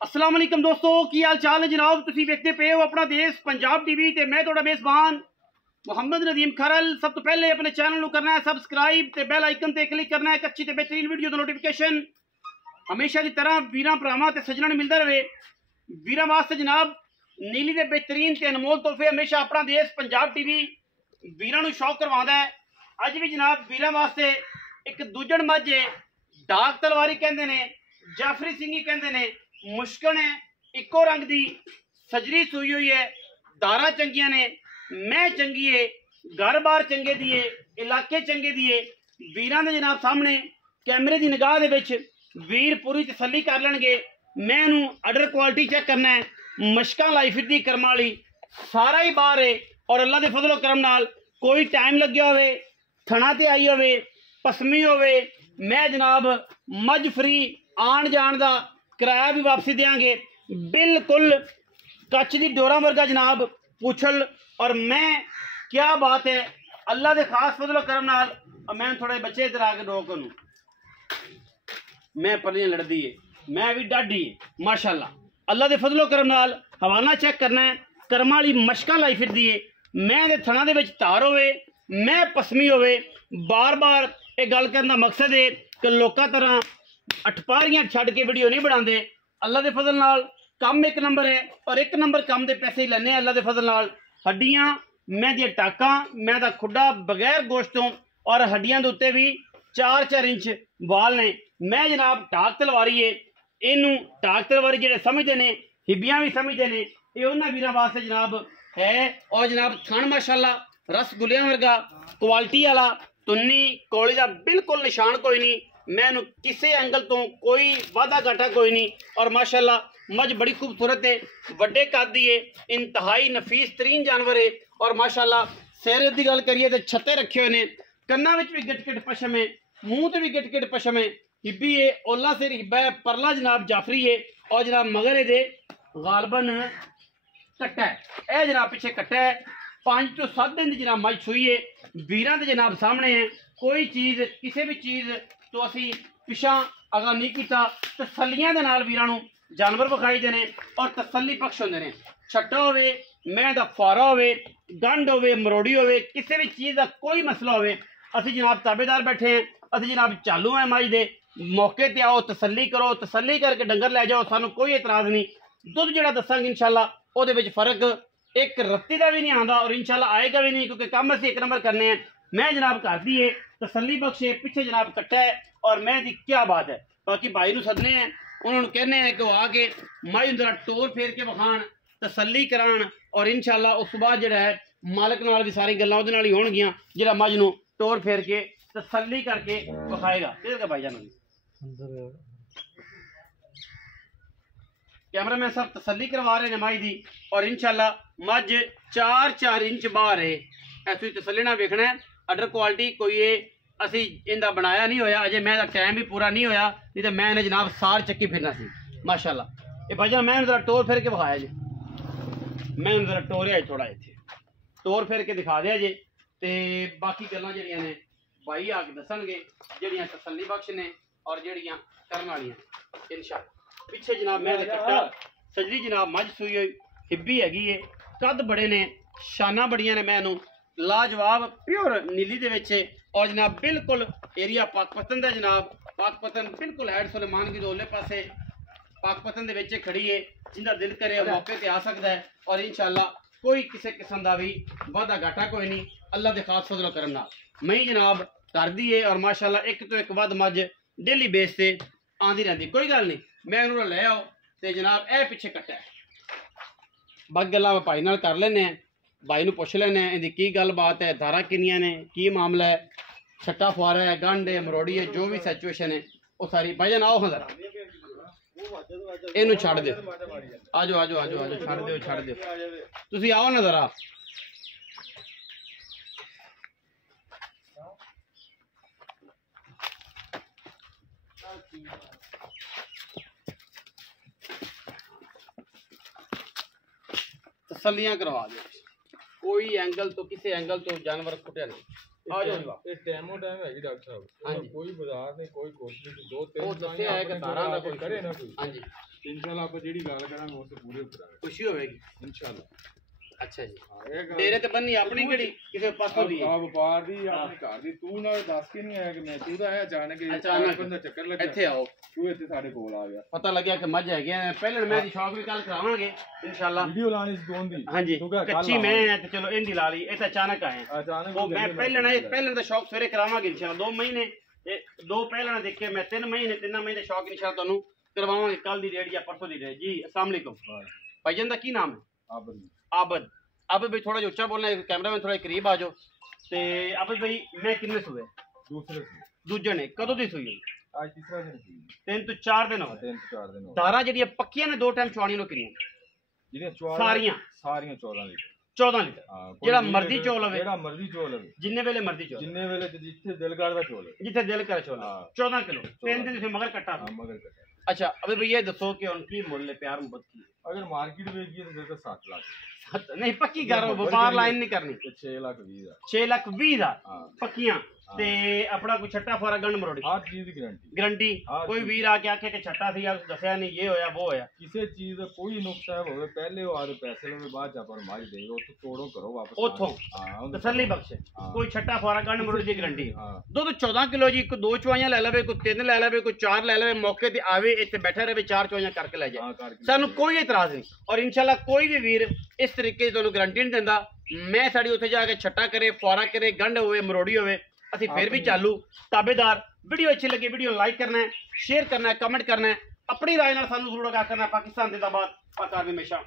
अस्सलाम वालेकुम दोस्तों, की हाल चाल है जनाब। तुसीं वेखदे पे हो अपना देश पंजाब टीवी ते मैं तुहाडा मेज़बान मुहम्मद नदीम खरल। सब तो पहले अपने चैनल को करना है सबसक्राइब ते बेल आइकन ते क्लिक करना है। अच्छी ते बेहतरीन वीडियो दा नोटिफिकेशन हमेशा की तरह वीरां भरावां ते सज्जणां नूं मिलदा रहे। वीरां वास्ते जनाब नीली दे बेहतरीन ते अनमोल तोहफे हमेशा अपना देश पंजाब टीवी वीरां नूं शौक करवांदा है। अज भी जनाब वीरां वास्ते एक दूजण मੱਝ है, डाक तलवारी कहंदे ने, जाफरी सिंगी कहंदे ने, मुश्कन है, इको रंग दी सजरी सूई हुई है, दारा चंगियां ने, मैं चंगी है, घर बार चंगे दिए, इलाके चंगे दिए। वीरां दे जनाब सामने कैमरे की निगाह दे विच वीर पूरी तसल्ली कर लैणगे। मैं इहनूं अडर क्वालिटी चेक करना है, मशकां लाई फिरदी करम वाली सारा ही बाहर है और अल्लाह दे फजलो करम नाल कोई टाइम लग्या होवे, थणा ते आई होवे, पसमी होवे, मैं जनाब मज फ्री आन जान का किराया भी वापसी देंगे। बिल्कुल कच्छ की डोरा वर्गा जनाब पुछल। और मैं क्या बात है अल्लाह के खास फजलो करम नाल। मैं थोड़े बच्चे इधर आके रोक नूं, मैं पलियां लड़दी है, मैं भी डाढ़ी है माशाअल्लाह। अल्लाह के फजलो करम नाल हवाना चेक करना है, करम वाली मशकां लाई फिरदी है। मैं दे थणा दे विच धार होवे, मैं पसमी होवे। बार बार ये गल करने का मकसद है कि लोगों तरह अठपारियां छड़ के वीडियो नहीं बनाते। अल्लाह के फजल नाल कम एक नंबर है और एक नंबर कम के पैसे ही लेने अल्लाह के फजल नाल। हड्डियां मैं दी टाका मैं दा खुडा बगैर गोश्तों और हड्डियां दे उत्ते भी 4-4 इंच वाल ने। मैं जनाब टाक तलवारी है, इनू टाक तलवारी जेडे समझते ने हिबियां भी समझते ने, ये उन्होंने वीरां वास्ते जनाब है। और जनाब थण माशाअल्लाह रसगुल्लियां वर्गा क्वालिटी वाला, तुन्नी कोली का बिल्कुल निशान कोई नहीं। मैं किसी एंगल तो कोई वादा घाटा कोई नहीं। और माशाअल्लाह मझ बड़ी खूबसूरत है, वड्डे कद दी है, इंतहाई नफीस तरीन जानवर है। और माशाअल्लाह सेहत की गल करिए तो छत्ते रखे हुए ने, कन्ना विच भी गिट गिट पशम है, मूँह ते भी गिट गिट पशम है। हिब्बी है, ओला सिर हिब्बा है, परला जनाब जाफरी है और जनाब मगर दे गालबन कट्टा है। यह जनाब पिछे कट्टा है। 5 तो 7 दिन की जनाब मझ सूई है। वीरां दे जनाब सामने है, कोई चीज़ किसी भी चीज़ तो असी पिछा अगा नहीं किया। तसलियां दे नाल वीरां नूं जानवर विखाई देने और तसली बख्श होंदे ने। छट्टा होवे, मैं दा फारा होवे, गंढ होवे, मरोड़ी होवे, किसी भी चीज़ का कोई मसला होवे, असी जनाब ताबेदार बैठे हैं, असी जनाब चालू हैं मझ दे। मौके ते आओ, तसली करो, तसली करके डंगर लै जाओ, सानू कोई एतराज़ नहीं। दुध जिहड़ा दसांगे इंशाअल्लाह ओहदे विच फर्क एक रत्ती का भी नहीं आता और इंशाअल्लाह आएगा भी नहीं, क्योंकि कम असी एक नंबर करने हैं। मैं जनाब घर दी है, तसली बख्शे, पिछे जनाब कट्टा है और मैं दी क्या बात है। बाकी भाई नूं सदने हैं, उन्होंने कहने हैं कि वो आके मझ जरा टोर फेर के विखाण, तसली कराण और इंशाअल्लाह उस बाद जिहड़ा है मालिक नाल भी सारी गल्लां उहदे नाल ही होणगियां, जिहड़ा मझ नूं टोर फेर के तसली करके विखाएगा। किधर का भाई जान कैमरामैन साहब तसली करवा रहे हैं मझ दी। और इंशाअल्लाह मझ 4-4 इंच बाहर है। ऐसी तसली ना वेखना है, अडर क्वालिटी कोई ये असी इनका बनाया नहीं होया अजे। मैं टाइम भी पूरा नहीं होया, नहीं तो मैं जनाब सार चक्की फिरना सी माशाअल्लाह। ये भाईजान मैं जरा टोर फेर के विखाया जी, मैं जरा टोरिया थोड़ा इतने टोर फेर के दिखा दिया जे। तो बाकी गल्लां जिहड़ियां ने भाई आके दसणगे, जिहड़ियां तसली बख्श ने और जिहड़ियां करन वालियां इंशाअल्लाह। पिछे जनाब मैं कट्टा सजरी जनाब मझ सूई हुई, हिब्बी हैगी है, कद बड़े ने, शाना बड़ियां ने। मैं लाजवाब प्योर नीली दे विच और जनाब बिल्कुल एरिया पाकपतन का जनाब। पाकपतन बिल्कुल हैड सुलेमान की दोले पासे पाकपतन दे विच खड़ी है। जिंदा दिल करे मौके ते आ सकता है और इंशाअल्लाह कोई किसी किस्म का भी वादा घाटा कोई नहीं। अल्लाह के खास फजलो करम नाल मैं जनाब कर दी है और माशाअल्लाह एक तो एक वध मझ डेली बेस से आंदी रहती। कोई गल नहीं, मैं उन्होंने ले आओ तो जनाब ए पिछे कट्टा है। बाकी गल्लां भाई नाल कर लेने, भाई नूं पुछ लेने इहदी की गल बात है, धारा किनियां ने, की मामला है, छट्टा फुआरा है, गंढ है, मरोड़ी है, जो भी सिचुएशन है वो सारी। भाईजान आओ हाँ जरा इनू छड़ दो, आजो आजो आजो आजो छड़ दो छड़ दो, तुसीं आओ ना जरा। तसलियां करवा दो, कोई एंगल तो किसी एंगल तो जानवर फुटिया नहीं। ਆ ਜਾਓ ਜੀ ਇਹ ਟਾਈਮੋ ਟਾਈਮ ਹੈਗੀ ਡਾਕਟਰ ਸਾਹਿਬ, ਹਾਂਜੀ। ਕੋਈ ਬਾਜ਼ਾਰ ਨਹੀਂ ਕੋਈ ਕੁਛ ਨਹੀਂ, ਦੋ ਉਹ ਤਿੰਨ ਦੱਸਿਆ ਹੈ ਕਿ ਤਾਰਾਂ ਦਾ ਕੋਈ ਕਰੇ ਨਾ ਕੋਈ। ਹਾਂਜੀ ਇਨਸ਼ਾਅੱਲਾ ਆਪਾਂ ਜਿਹੜੀ ਗੱਲ ਕਰਾਂਗੇ ਉਸ ਤੇ ਪੂਰੇ ਉਤਰਾਂਗੇ ਖੁਸ਼ੀ ਹੋਵੇਗੀ ਇਨਸ਼ਾਅੱਲਾ। ਅੱਛਾ ਜੀ ਹਾਂ ਇਹ ਗੱਲ ਡੇਰੇ ਤੇ ਬੰਨੀ ਆਪਣੀ ਕਿਹੜੀ ਕਿਸੇ ਪਾਸੋਂ ਦੀ ਆ ਵਪਾਰ ਦੀ ਆਪਣੀ ਘਰ ਦੀ, ਤੂੰ ਨਾਲ ਦੱਸ ਕੇ ਨਹੀਂ ਆਇਆ ਕਿ ਮੈਂ, ਤੂੰ ਤਾਂ ਆਇਆ ਅਚਾਨਕ ਹੀ, ਅਚਾਨਕ। ਬੰਦਾ ਚੱਕਰ ਲੱਗਾ ਇੱਥੇ ਆਓ ਤੂੰ ਇੱਥੇ ਸਾਡੇ ਕੋਲ ਆ ਗਿਆ। ਪਤਾ ਲੱਗਿਆ ਕਿ ਮੱਝ ਹੈਗੀਆਂ ਨੇ ਪਹਿਲਾਂ ਮੈਂ ਦੀ ਸ਼ੌਕ ਵੀ ਕੱਲ ਕਰਾਵਾਂਗੇ ਇਨਸ਼ਾਅੱਲਾ ਵੀਡੀਓ ਲਾਣੀ ਸੀ ਦੋਨ ਦੀ ਹਾਂਜੀ ਤੂੰ ਕਿਹਾ ਕੱਲ੍ਹ ਕੱਚੀ ਮੈਂ ਹੈ ਤੇ ਚਲੋ ਇਹਦੀ ਲਾ ਲਈ ਇਹ ਤਾਂ ਅਚਾਨਕ ਆਏ ਅਚਾਨਕ ਉਹ ਮੈਂ ਪਹਿਲਾਂ ਦਾ ਸ਼ੌਕ ਸਵੇਰੇ ਕਰਾਵਾਂਗੇ ਇਨਸ਼ਾਅੱਲਾ 2 ਮਹੀਨੇ ਇਹ 2 ਪਹਿਲਾਂ ਦੇਖ ਕੇ ਮੈਂ 3 ਮਹੀਨੇ 3 ਮਹੀਨੇ ਸ਼ੌਕ ਇਨਸ਼ਾਅੱਲਾ ਤੁਹਾਨੂੰ ਕਰਵਾਵਾਂਗੇ ਕੱਲ ਦੀ ਡੇਟ ਜਾਂ ਪਰਸੋਂ ਦੀ ਡੇਟ ਜੀ। अस्सलाम वालेकुम भाईजान ਦਾ ਕੀ ਨਾਮ ਹੈ? आबद आबद भाई थोड़ा ਉੱਚਾ ਬੋਲਣਾ ਹੈ ਕੈਮਰਾ में थोड़ा करीब आ जाओ ਤੇ आबद भाई मैं कितने सुबह ਦੂਸਰੇ ਦੂਜੇ ਨੇ ਕਦੋਂ ਦੀ ਸੂਈ ਅੱਜ ਤੀਸਰਾ ਦਿਨ ਸੀ, 3 ਤੋਂ 4 ਦਿਨ ਹੋ ਗਏ 3-4 ਦਿਨ ਹੋ ਗਏ। ਦਾਰਾ ਜਿਹੜੀਆਂ ਪੱਕੀਆਂ ਨੇ 2 ਟਾਈਮ ਚਵਾਣੀਆਂ ਨੂੰ ਕਿੰਨੀਆਂ ਜਿਹੜੀਆਂ ਚੌਲ ਸਾਰੀਆਂ ਸਾਰੀਆਂ 14 ਲੀਟਰ 14 ਲੀਟਰ ਹਾਂ, ਕੋਈ ਜਿਹੜਾ ਵੀਹ ਮਰਜ਼ੀ ਲੀਟਰ, ਚੌਲ ਹੋਵੇ ਜਿਹੜਾ ਮਰਜ਼ੀ ਚੋਲ ਹੋਵੇ, ਜਿੰਨੇ ਵੇਲੇ ਮਰਜ਼ੀ ਚੋ ਜਿੰਨੇ ਵੇਲੇ ਤੇ ਜਿੱਥੇ ਦਿਲ ਕਰਦਾ ਚੋਲ ਹੋਵੇ। ਜਿੱਥੇ ਦਿਲ करे ਚੋਲ ਹਾਂ। 14 ਕਿਲੋ 3 दिन से मगर कट्टा ਹਾਂ ਮਗਰ ਕੱਟਾ। अच्छा अबे भैया दसो कि उनकी मूल्य प्यार मोहब्बत की ਅਗਰ ਮਾਰਕੀਟ ਵੇਖੀਏ ਤਾਂ ਫਿਰ ਤਾਂ 7 ਲੱਖ नहीं पक्की करो व्यापार लाइन नहीं करनी ਤੇ 6 ਲੱਖ 20 ਦਾ 6 लाख 20 दा ਹਾਂ पक्कियां ਤੇ ਆਪਣਾ ਕੋਈ ਛੱਟਾ ਫਾਰਾ ਗੰਢ ਮਰੋੜੀ ਹਰ ਚੀਜ਼ ਦੀ ਗਾਰੰਟੀ। ਗਰੰਟੀ ਹਾਂ, ਕੋਈ ਵੀਰ ਆ ਕੇ ਆਖੇ ਕਿ ਛੱਟਾ ਸੀ ਯਾਰ ਦੱਸਿਆ ਨਹੀਂ ਇਹ ਹੋਇਆ ਉਹ ਹੋਇਆ ਕਿਸੇ ਚੀਜ਼ ਦਾ ਕੋਈ ਨੁਕਸ ਹੈ ਹੋਵੇ ਪਹਿਲੇ ਉਹ ਆਦੇ ਪੈਸੇ ਲਵੇ ਬਾਅਦ ਚ ਆਪਾਂ ਨੂੰ ਮਾਰ ਦੇ ਉੱਥੋਂ ਤੋੜੋ ਕਰੋ ਵਾਪਸ ਉੱਥੋਂ ਹਾਂ ਉਹਦਾ- ਤਸੱਲੀ ਬਖਸ਼ ਹਾਂ। ਕੋਈ ਛੱਟਾ ਫਾਰਾ ਗੰਢ ਮਰੋੜੀ ਦੀ ਗਰੰਟੀ ਹਾਂ ਦੁੱਧ 14 ਕਿਲੋ ਜੀ ਕੋਈ 2 ਚਵਾਈਆਂ ਲੈ ਲਵੇ ਕੋਈ 3 ਲੈ ਲਵੇ ਕੋਈ 4 ਲੈ ਲਵੇ ਮੌਕੇ ਤੇ ਆਵੇ ਇੱਥੇ ਬੈਠਾ ਰਹੇ 4 ਚਵਾਈਆਂ ਕਰਕੇ ਲੈ ਜਾਏ ਹਾਂ ਕਰਕੇ ਸਾਨੂੰ ਕੋਈ ਇਤਰਾਜ਼ ਨਹੀਂ ਔਰ ਇਨਸ਼ਾਅੱਲਾ ਕੋਈ ਵੀ ਵੀਰ ਇਸ ਤਰੀਕੇ ਦੀ ਤੁਹਾਨੂੰ ਗਰੰਟੀ ਨਹੀਂ ਦਿੰਦਾ ਮੈਂ ਸਾਡੀ ਉੱਥੇ ਜਾ ਕੇ ਛੱਟਾ ਕਰੇ ਫੁਆਰਾ ਕਰੇ ਗੰਢ ਹੋਵੇ ਮਰੋੜੀ ਹੋਵੇ ਅਸੀਂ ਫਿਰ ਵੀ ਚਾਲੂ ਤਾਬੇਦਾਰ। ਵੀਡੀਓ ਅੱਛੀ ਲੱਗੀ ਵੀਡੀਓ ਲਾਈਕ ਕਰਨਾ ਹੈ ਸ਼ੇਅਰ ਕਰਨਾ ਹੈ ਕਮੈਂਟ ਕਰਨਾ ਹੈ ਆਪਣੀ ਰਾਏ ਨਾਲ ਸਾਨੂੰ ਜ਼ਰੂਰ ਆਗਾਹ ਕਰਨਾ। ਪਾਕਿਸਤਾਨ ਜ਼ਿੰਦਾਬਾਦ, ਪਾਕ ਆਰਮੀ ਹਮੇਸ਼ਾ